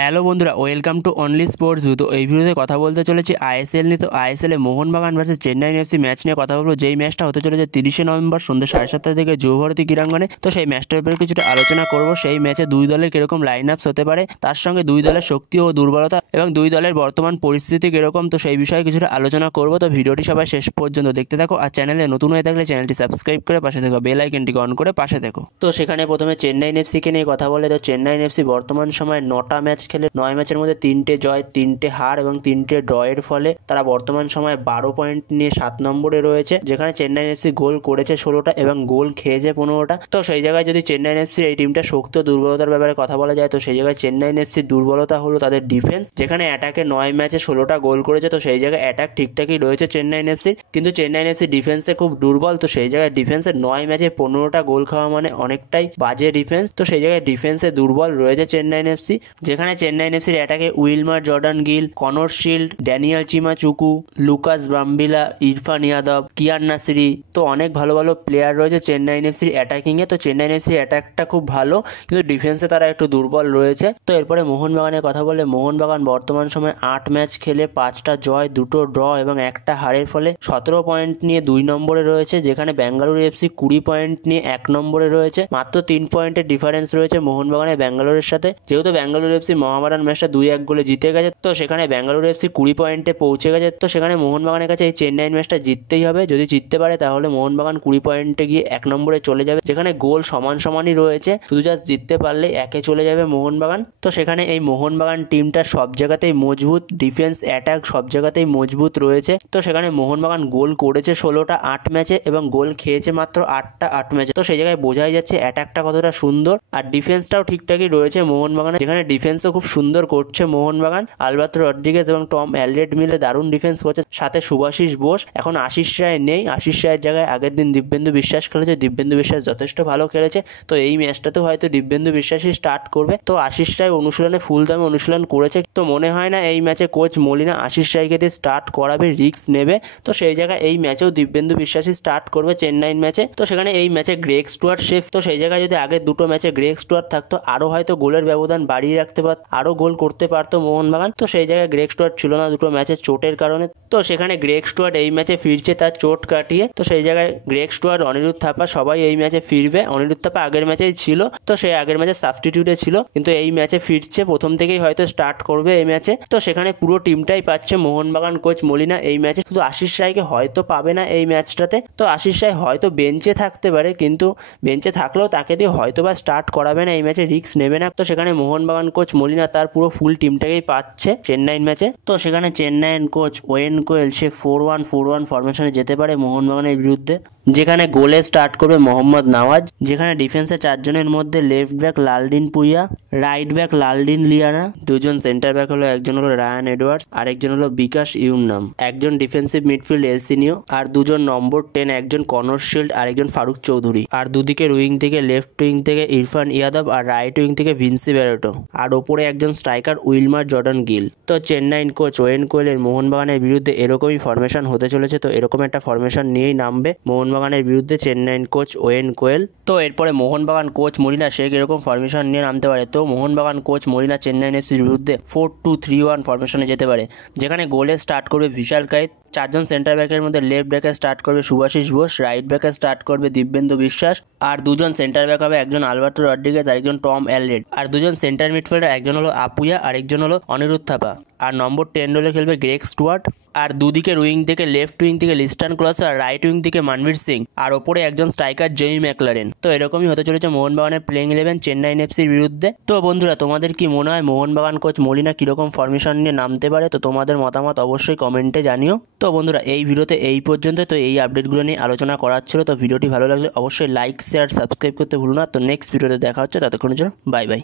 Hello বন্ধুরা, welcome to only sports view. তো এই ভিডিওতে কথা বলতে চলেছি আইএসএল নিয়ে। তো আইএসএলে Mohun Bagan versus Chennai FC match নিয়ে কথা বলবো, যেই ম্যাচটা হতে চলেছে 30শে নভেম্বর সন্ধ্যা 7:30 থেকে যুবভারতী ক্রীড়াঙ্গনে। তো সেই ম্যাচটার উপরে কিছুটা আলোচনা করব। সেই ম্যাচে দুই দলের কিরকম লাইন আপস হতে পারে, তার সঙ্গে দুই দলের শক্তি ও দুর্বলতা এবং দুই দলের বর্তমান পরিস্থিতি কিরকম, তো সেই বিষয়ে কিছুটা আলোচনা করব। তো ভিডিওটি সবাই শেষ পর্যন্ত দেখতে থাকো। আর চ্যানেলে নতুন হয়ে থাকলে চ্যানেলটি সাবস্ক্রাইব করে পাশে থাকো, বেল আইকনটিকে অন করে পাশে থাকো। তো সেখানে প্রথমে চেন্নাই এফসিকে নিয়ে কথা বলে। তো চেন্নাই এফসি বর্তমান সময় 9টা ম্যাচ খেলে 9 ম্যাচের মধ্যে 3টে জয়, 3টে হার এবং 3টে ড্রয়ের ফলে তারা বর্তমান সময়ে 12 পয়েন্ট নিয়ে 7 নম্বরে রয়েছে। যেখানে চেন্নাই এফসি গোল করেছে 16টা এবং গোল খেয়েছে 15টা। তো সেই জায়গায় যদি চেন্নাই এফসির এই টিমটা শক্তি ও দুর্বলতার ব্যাপারে কথা বলা যায়, তো সেই জায়গায় চেন্নাই এফসির দুর্বলতা হলো তাদের ডিফেন্স। যেখানে অ্যাটাকে 9 ম্যাচে 16টা গোল করেছে, তো সেই জায়গায় অ্যাটাক ঠিকঠাকই রয়েছে চেন্নাই এফসির, কিন্তু চেন্নাই এফসি ডিফেন্সে খুব দুর্বল। তো সেই জায়গায় ডিফেন্সের 9 ম্যাচে 15টা গোল খাওয়া মানে অনেকটাই বাজে ডিফেন্স। তো সেই জায়গায় ডিফেন্সে দুর্বল রয়েছে চেন্নাই এফসি। যেখানে চেন্নাই এফসির অ্যাটাকে Wilmar Jordan Gill, Connor Shields, Daniel Chima Chukwu, Lucas Brambilla, Irfan Yadav, Kiyan Nassiri, তো অনেক ভালো ভালো প্লেয়ার রয়েছে চেন্নাই এফসির অ্যাটাকিংয়ে। তো চেন্নাই এফসির অ্যাটাকটা খুব ভালো, কিন্তু ডিফেন্সে তারা একটু দুর্বল রয়েছে। তো এরপরে মোহনবাগানের কথা বলে, মোহনবাগান বর্তমান সময় 8 ম্যাচ খেলে 5টা জয়, 2টো ড্র এবং 1টা হারের ফলে 17 পয়েন্ট নিয়ে 2 নম্বরে রয়েছে। যেখানে বেঙ্গালুরু এফসি 20 পয়েন্ট নিয়ে 1 নম্বরে রয়েছে। মাত্র 3 পয়েন্টের ডিফারেন্স রয়েছে মোহনবাগানের ব্যাঙ্গালোরের সাথে। যেহেতু বেঙ্গালুরু এফসি মহামারান ম্যাচটা 2-1 গোলে জিতে গেছে, তো সেখানে বেঙ্গালুরু এফসি 20 পয়েন্টে পৌঁছে গেছে। তো সেখানে মোহনবাগানের কাছে এই চেন্নাই ম্যাচটা জিততেই হবে। যদি জিততে পারে তাহলে মোহনবাগান 20 পয়েন্টে গিয়ে 1 নম্বরে চলে যাবে। যেখানে গোল সমান সমানই রয়েছে, শুধু জাস্ট জিততে পারলে 1-এ চলে যাবে মোহনবাগান। তো সেখানে এই মোহনবাগান টিমটা সব জায়গাতেই মজবুত, ডিফেন্স অ্যাটাক সব জায়গাতেই মজবুত রয়েছে। তো সেখানে মোহনবাগান গোল করেছে 16টা 8 ম্যাচে এবং গোল খেয়েছে মাত্র 8টা 8 ম্যাচে। তো সেই জায়গায় বোঝাই যাচ্ছে অ্যাটাকটা কতটা সুন্দর, আর ডিফেন্সটাও ঠিকঠাকই রয়েছে মোহনবাগানে। যেখানে ডিফেন্সও খুব সুন্দর করছে মোহনবাগান। আলবার্তো রড্রিগেজ এবং টম অ্যালরেড মিলে দারুণ ডিফেন্স করছে, সাথে শুভাশিস বোস। এখন আশিস রায় নেই, আশিস রায়ের জায়গায় আগের দিন দিব্যেন্দু বিশ্বাস খেলেছে। দিব্যেন্দু বিশ্বাস যথেষ্ট ভালো খেলেছে। তো এই ম্যাচটাতেও হয়তো দিব্যেন্দু বিশ্বাসই স্টার্ট করবে। তো আশিস রায় অনুশীলনে ফুল দামে অনুশীলন করেছে। তো মনে হয় না এই ম্যাচে কোচ মলিনা আশিস রায়কে দিয়ে স্টার্ট করাবে, রিস্ক নেবে। তো সেই জায়গায় এই ম্যাচেও দিব্যেন্দু বিশ্বাসই স্টার্ট করবে চেন্নাই ম্যাচে। তো সেখানে এই ম্যাচে গ্রেগ স্টুয়ার্ট শেফ। তো সেই জায়গায় যদি আগের দুটো ম্যাচে গ্রেগ স্টুয়ার্ট থাকতো, আরো হয়তো গোলের ব্যবধান বাড়িয়ে রাখতে পারত, আরো গোল করতে পারতো মোহনবাগান। তো সেই জায়গায় গ্রেগ স্টুয়ার্ট ছিল না দুটো ম্যাচের চোটের কারণে। তো সেখানে গ্রেগ স্টুয়ার্ট এই ম্যাচে ফিরছে তার চোট কাটিয়ে। তো সেই জায়গায় গ্রেগ স্টুয়ার্ট, অনিরুদ্ধ থাপা সবাই এই ম্যাচে ফিরবে। অনিরুদ্ধ থাপা আগের ম্যাচেই ছিল, তো সেই আগের ম্যাচে সাবস্টিটিউটে ছিল, কিন্তু এই ম্যাচে ফিরছে, প্রথম থেকেই হয়তো স্টার্ট করবে এই ম্যাচে। তো সেখানে পুরো টিমটাই পাচ্ছে মোহনবাগান কোচ মলিনা এই ম্যাচে। শুধু আশিস রায়কে হয়তো পাবে না এই ম্যাচটাতে। তো আশিস রায় হয়তো বেঞ্চে থাকতে পারে, কিন্তু বেঞ্চে থাকলেও তাকে দিয়ে হয়তো বা স্টার্ট করাবে না এই ম্যাচে, রিস্ক নেবে না। তো সেখানে মোহনবাগান কোচ মলিনা তার পুরো ফুল টিমটাকেই পাচ্ছে চেন্নাই ম্যাচে। তো সেখানে চেন্নাই কোচ ওয়েন কোয়েল সে 4-1-4-1 ফরমেশনে যেতে পারে মোহনবাগানের বিরুদ্ধে। যেখানে গোলে স্টার্ট করবে মোহাম্মদ নওয়াজ। যেখানে ডিফেন্সে 4 জনের মধ্যে left back লালডিন পুইয়া, right back লালডিন Liana, দুজন সেন্টার ব্যাক হলো, একজন হলো রায়ান এডওয়ার্ডস, আরেকজন হলো বিকাশ ইউমনাম, একজন ডিফেন্সিভ মিডফিল্ড এলসিনিও, আর দুজন নম্বর 10, একজন কনর শিল্ড, আরেকজন ফারুক চৌধুরী, আর দুদিকে উইং থেকে লেফট উইং থেকে ইরফান ইয়াদব, আর রাইট উইং থেকে ভিন্সি ব্যারেটো, আর ওপরে একজন স্ট্রাইকার উইলমার জর্ডান গিল। তো চেন্নাই কোচ ওয়েন কোয়েলের মোহনবাগানের বিরুদ্ধে এরকমই ফরমেশন হতে চলেছে। তো এরকম একটা ফরমেশন নিয়েই নামবে মোহনবাগানের বিরুদ্ধে চেন্নাই কোচ ওয়েন কোয়েল। তো এরপরে মোহনবাগান কোচ মলিনা সে এরকম ফরমেশন নিয়ে নামতে পারে। তো মোহনবাগান কোচ মলিনা চেন্নাই এফসির বিরুদ্ধে 4-2-3-1 ফরমেশনে যেতে পারে। যেখানে গোলে স্টার্ট করবে বিশাল কাইত, 4 জন সেন্টার ব্যাকের মধ্যে লেফট ব্যাকে স্টার্ট করবে শুভাশিস বোস, রাইট ব্যাকে স্টার্ট করবে দিব্যেন্দু বিশ্বাস, আর দুজন সেন্টার ব্যাক হবে, একজন আলবার্তো রড্রিগেজ আর একজন টম অ্যালরেড, আর দুজন সেন্টার মিডফিল্ডার, একজন হলো আপুয়া আর একজন হলো অনিরুদ্ধ থাপা, আর নম্বর 10 রোলে খেলবে গ্রেগ স্টুয়ার্ট, আর দুদিকের উইং থেকে লেফট উইং থেকে লিস্টান ক্লস, আর রাইট উইং থেকে মনবীর সিং, আর ওপরে একজন স্ট্রাইকার জেমি ম্যাকলারেন। তো এরকমই হতে চলেছে মোহনবাগানের প্লেইং 11 চেন্নাই এফসির বিরুদ্ধে। তো বন্ধুরা, তোমাদের কি মনে হয় মোহনবাগান কোচ মলিনা কিরকম ফরমেশন নিয়ে নামতে পারে? তো তোমাদের মতামত অবশ্যই কমেন্টে জানিও। তো বন্ধুরা, এই ভিডিওতে এই পর্যন্ত। তো এই আপডেটগুলো নিয়ে আলোচনা করার ছিল। তো ভিডিওটি ভালো লাগলে অবশ্যই লাইক, শেয়ার, সাবস্ক্রাইব করতে ভুলো না। তো নেক্সট ভিডিওতে দেখা হচ্ছে, ততক্ষণের জন্য বাই বাই।